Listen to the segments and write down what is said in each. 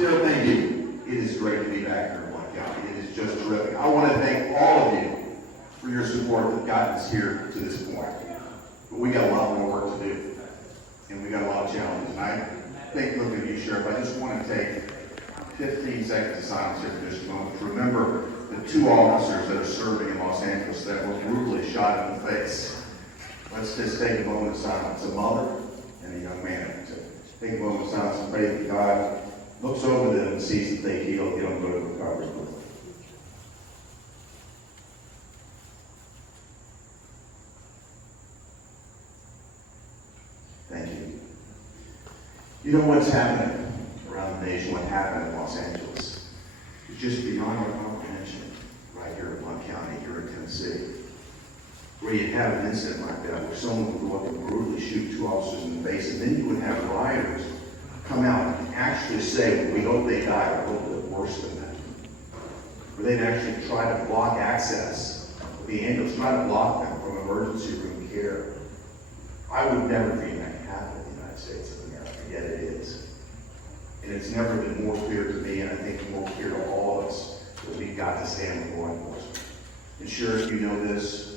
Joe, thank you. It is great to be back here in Blount County. It is just terrific. I want to thank all of you for your support that got us here to this point. But we got a lot more work to do, and we got a lot of challenges. And I think, looking at you, Sheriff, I just want to take 15 seconds of silence here for just a moment to remember the 2 officers that are serving in Los Angeles that were brutally shot in the face. Let's just take a moment of silence. A mother and a young man. So take a moment of silence and pray that God looks over them and sees that they heal, get them go to recovery. Thank you. You know what's happening around the nation, what happened in Los Angeles? It's just beyond our comprehension right here in Blount County, here in Tennessee. Where you'd have an incident like that, where someone would go up and brutally shoot 2 officers in the face, and then you would have rioters come out and actually say, well, we hope they die, or a little bit worse than that. Where they'd actually try to block access, the ambulance try to block them from emergency room care. I would never dream that could happen in the United States of America, yet it is. And it's never been more clear to me, and I think more clear to all of us, that we've got to stand with law enforcement. And Sheriff, you know this,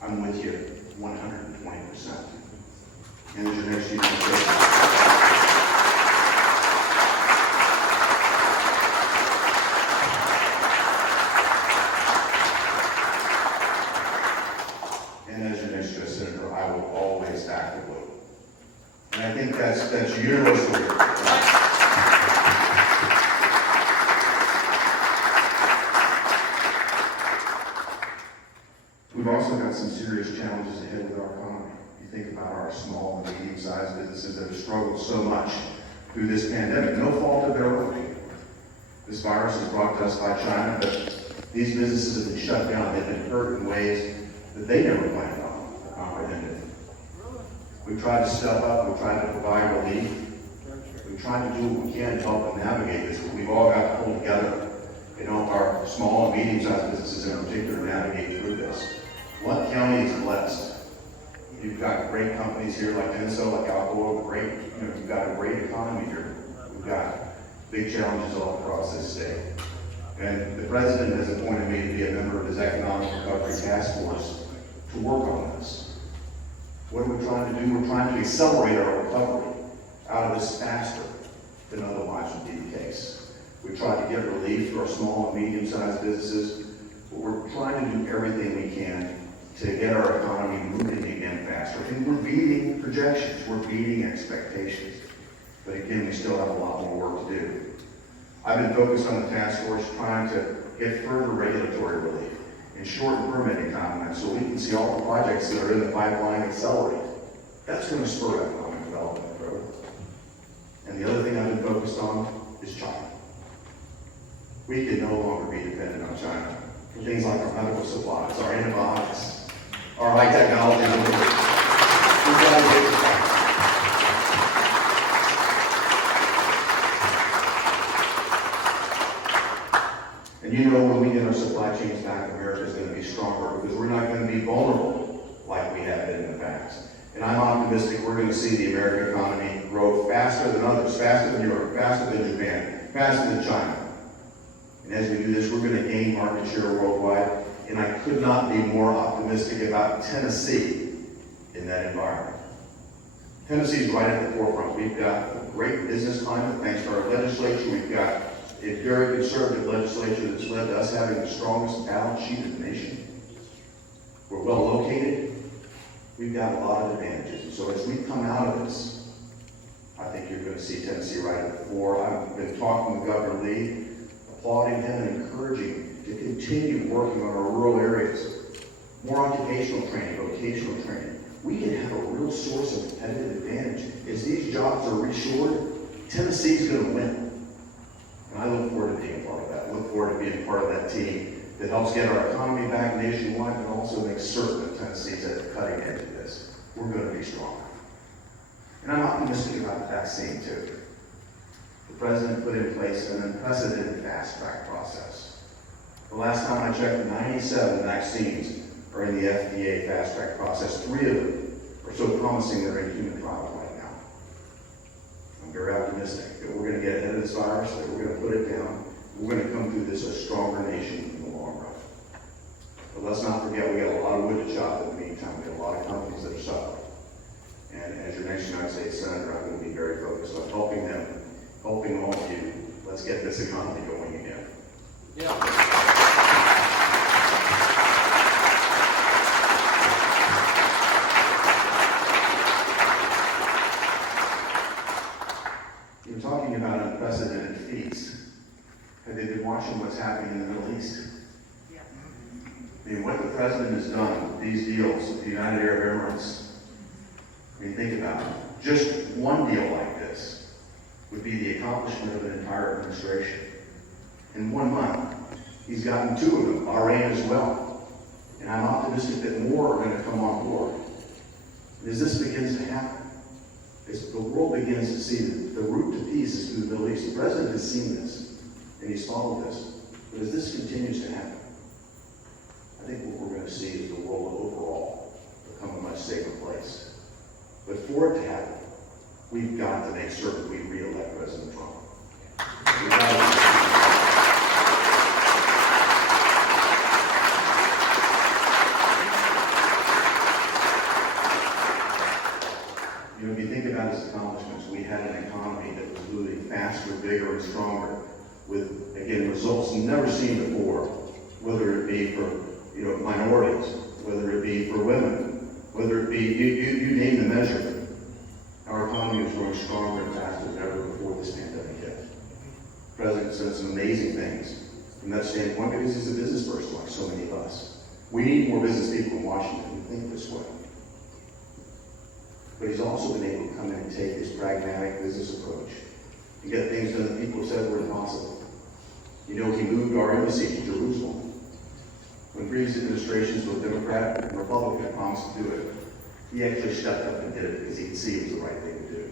I'm with you 120%. And as your next year, Senator, I will always back the blue. And I think that's universal. We've also got some serious challenges ahead with our economy. You think about our small and medium-sized businesses that have struggled so much through this pandemic. No fault of their own. This virus is brought to us by China, but these businesses have been shut down. They've been hurt in ways that they never planned on. We've tried to step up, we've tried to provide relief, we've tried to do what we can to help them navigate this, but we've all got to pull together and help our small and medium-sized businesses in particular navigate through this. Blount County is blessed. You've got great companies here like Enso, like Alcoa, you've got a great economy here. We've got big challenges all across this state. And the president has appointed me to be a member of his Economic Recovery Task Force to work on this. What are we trying to do? We're trying to accelerate our recovery out of this faster than otherwise would be the case. We try to get relief for our small and medium-sized businesses, but we're trying to do everything we can to get our economy moving again faster. And we're beating projections, we're beating expectations. But again, we still have a lot more work to do. I've been focused on the task force trying to get further regulatory relief and shorten permitting timelines so we can see all the projects that are in the pipeline accelerate. That's going to spur economic development growth. And the other thing I've been focused on is China. We can no longer be dependent on China for things like our medical supplies, our antibiotics, our high technology. We've got to get to China. And you know, when we get our supply chains back, America is going to be stronger because we're not going to be vulnerable like we have been in the past. And I'm optimistic we're going to see the American economy grow faster than others, faster than Europe, faster than Japan, faster than China. And as we do this, we're going to gain market share worldwide. And I could not be more optimistic about Tennessee in that environment. Tennessee is right at the forefront. We've got a great business climate thanks to our legislature. We've got a very conservative legislature that's led to us having the strongest balance sheet in the nation. We're well located. We've got a lot of advantages. And so as we come out of this, I think you're going to see Tennessee right at the fore. I've been talking with Governor Lee, applauding him and encouraging to continue working on our rural areas. More occupational training, vocational training. We can have a real source of competitive advantage. As these jobs are reshored, Tennessee's going to win. And I look forward to being a part of that. I look forward to being part of that team that helps get our economy back nationwide and also makes certain that Tennessee's at the cutting edge of this. We're going to be strong. And I'm optimistic about the vaccine too. The president put in place an unprecedented fast-track process. The last time I checked, 97 vaccines are in the FDA fast-track process. 3 of them are so promising they're in human trials right now. I'm very optimistic that we're going to get ahead of this this virus, that we're going to put it down. We're going to come through this a stronger nation in the long run. But let's not forget, we got a lot of wood to chop in the meantime. We got a lot of companies that are suffering. And as your next United States Senator, I'm going to be very focused on helping them, helping all of you. Let's get this economy going again. Yeah. You're talking about unprecedented feats. Have they been watching what's happening in the Middle East? Yeah. I mean, what the president has done with these deals with the United Arab Emirates, I mean, think about it. Just one deal like this would be the accomplishment of an entire administration. In 1 month, he's gotten 2 of them, Bahrain as well. And I'm optimistic that more are going to come on board. And as this begins to happen, as the world begins to see that the route to peace is through the Middle East, the president has seen this, and he's followed this. But as this continues to happen, I think what we're going to see is the world overall become a much safer place. But for it to happen, we've got to make certain we re-elect President Trump. We've got to You know, if you think about his accomplishments, we had an economy that was moving faster, bigger, and stronger with, again, results never seen before, whether it be for, minorities, whether it be for women, whether it be, you name the measure. Our economy was growing stronger and faster than ever before this pandemic hit. The president said some amazing things from that standpoint because he's a business person like so many of us. We need more business people in Washington who think this way. But he's also been able to come in and take his pragmatic business approach and get things done that people said were impossible. He moved our embassy to Jerusalem. When previous administrations, both Democrat and Republican, promised to do it, he actually stepped up and did it because he could see it was the right thing to do.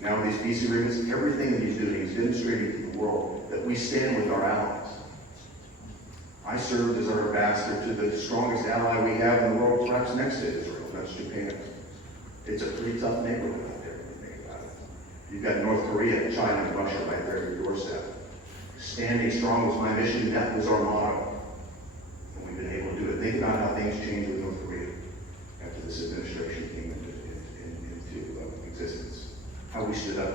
Now with these peace agreements, everything that he's doing, he's demonstrating to the world that we stand with our allies. I served as our ambassador to the strongest ally we have in the world, perhaps next to Israel, that's Japan. It's a pretty tough neighborhood out there, when you think about it. You've got North Korea, China, and Russia right there at your doorstep. Standing strong was my mission, that was our motto. And we've been able to do it. Think about how things changed with North Korea after this administration came into existence. How we stood up.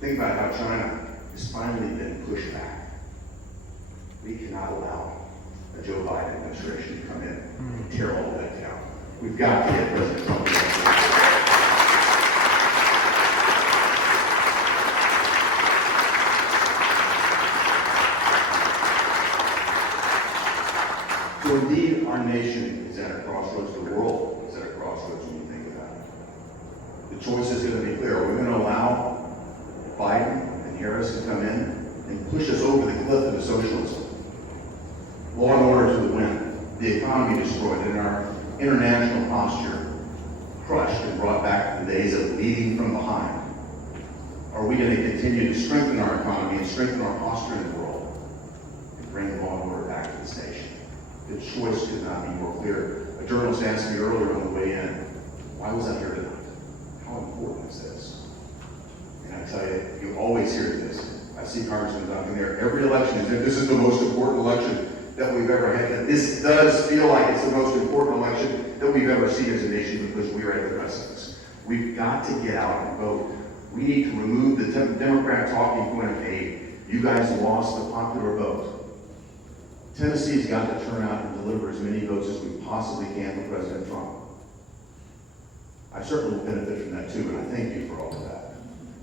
Think about how China has finally been pushed back. We cannot allow a Joe Biden administration to come in and tear all of that down. We've got to get President Trump elected. So indeed, our nation is at a crossroads. The world is at a crossroads when you think about it. The choice is going to be clear. Are we going to allow Biden and Harris to come in and push us over the cliff into socialism? Law and order to the wind, the economy destroyed, and our international posture crushed and brought back to the days of leading from behind? Are we going to continue to strengthen our economy and strengthen our posture in the world and bring law and order back to this nation? The choice could not be more clear. A journalist asked me earlier on the way in, why was I here tonight? How important is this? And I tell you, you always hear this. I see Congressman Duncan there. Every election is, this is the most important election that we've ever had. And this does feel like it's the most important election that we've ever seen as a nation because we are at the precipice. We've got to get out and vote. We need to remove the Democrat talking point of, hey, you guys lost the popular vote. Tennessee's got to turn out and deliver as many votes as we possibly can for President Trump. I certainly will benefit from that too, and I thank you for all of that.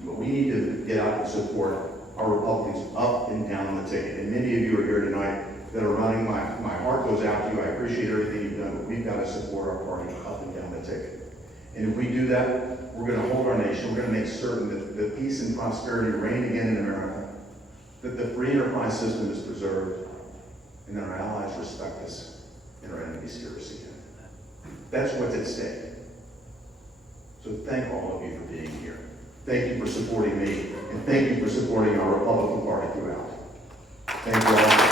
But we need to get out and support our Republicans up and down the ticket. And many of you are here tonight that are running. My heart goes out to you. I appreciate everything you've done, but we've got to support our party up and down the ticket. And if we do that, we're going to hold our nation. We're going to make certain that the peace and prosperity reign again in America, that the free enterprise system is preserved, and that our allies respect us and our enemies fear us again. That's what's at stake. So thank all of you for being here. Thank you for supporting me, and thank you for supporting our Republican Party throughout. Thank you all.